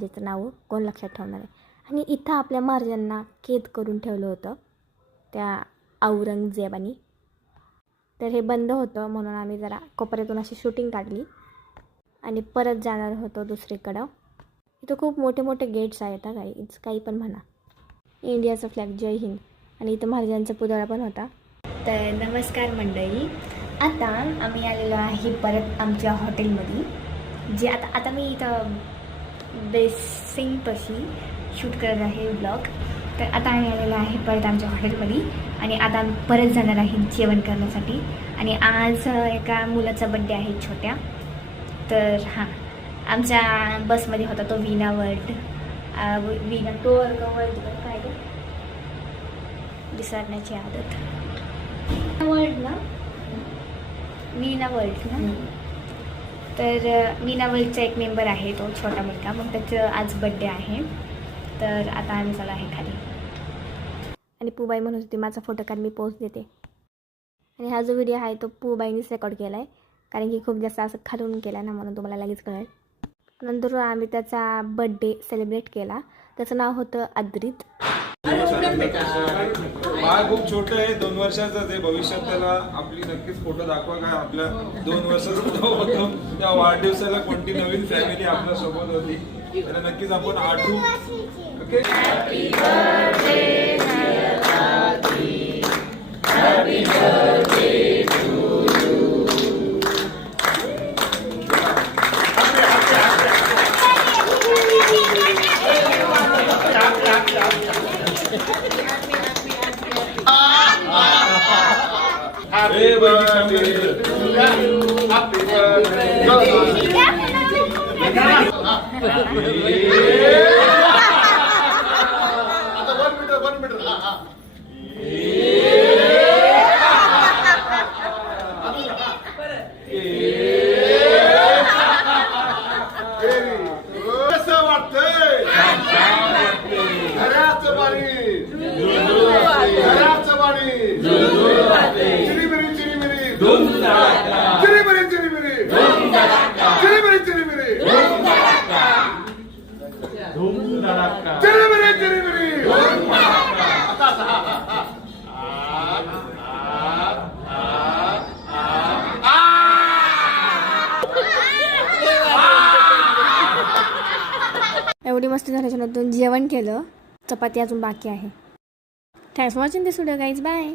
ज्याचं नाव कोण लक्षात ठेवणार आहे. आणि इथं आपल्या महाराजांना कैद करून ठेवलं होतं त्या औरंगजेबानी. तर हे बंद होतं म्हणून आम्ही जरा कोपऱ्यातून अशी शूटिंग काढली आणि परत जाणार होतो दुसरीकडं. इथं खूप मोठे मोठे गेट्स आहेत काही पण म्हणा. इंडियाचा फ्लॅग, जय हिंद. आणि इथं महाराजांचा पुतळा पण होता. तर नमस्कार मंडळी, आता आम्ही आलेलो आहे परत आमच्या हॉटेलमध्ये. जे आता मी इथं बेसिंगपाशी शूट करत आहे ब्लॉग. तर आता आम्ही आलेलो आहे परत आमच्या हॉटेलमध्ये आणि आता आम्ही परत जाणार आहे जेवण करण्यासाठी. आणि आज एका मुलाचा बड्डे आहे छोट्या. तर हां, आमच्या बसमध्ये होता तो वीणा वर्ल्ड. वीणा तो वर्ल्ड काय ते विसरण्याची आदत. वर्ल्ड ना, वीणा वर्ल्ड ना. तर वीणा वर्ल्डचा एक मेंबर आहे तो छोटा मुलगा. मग त्याचं आज बड्डे आहे. तर आता आम्ही चालू आहे खाली. आणि पूबाई म्हणत होती माझा फोटो काढ, मी पोस्ट देते. आणि हा जो व्हिडिओ आहे तो पूबाईनीच रेकॉर्ड केला आहे, कारण की खूप जास्त असं खालून केला ना, म्हणून तुम्हाला लगेच कळेल. नंतर आम्ही त्याचा बड्डे सेलिब्रेट केला. त्याचं नाव होतं अद्रित. बाळ खूप छोटं आहे, 2 वर्षाचंच आहे. भविष्यात त्याला आपली नक्कीच फोटो दाखवा. काय आपल्या 2 वर्षाचा फोटो होतो त्या वाढदिवसाला कोणती नवीन फॅमिली आपल्या सोबत होती, त्याला नक्कीच आपण आठवू. Okay, happy birthday happy birthday to you. Happy birthday to you. Happy birthday to you. आता 1 मीटर कसं वाटतंय? घराचं पाणी, घराचं पाणी, चिरीमिरी चिरीमिरी, चिरीमिरी चिरीमिरी, चिरीमिरी चिरीमिरी, चिरीमिरी चिरीमिरी. एवढी मस्ती झाल्याच्यानंतर जेवण केलं. चपाती अजून बाकी आहे. Thanks for watching this video guys. Bye.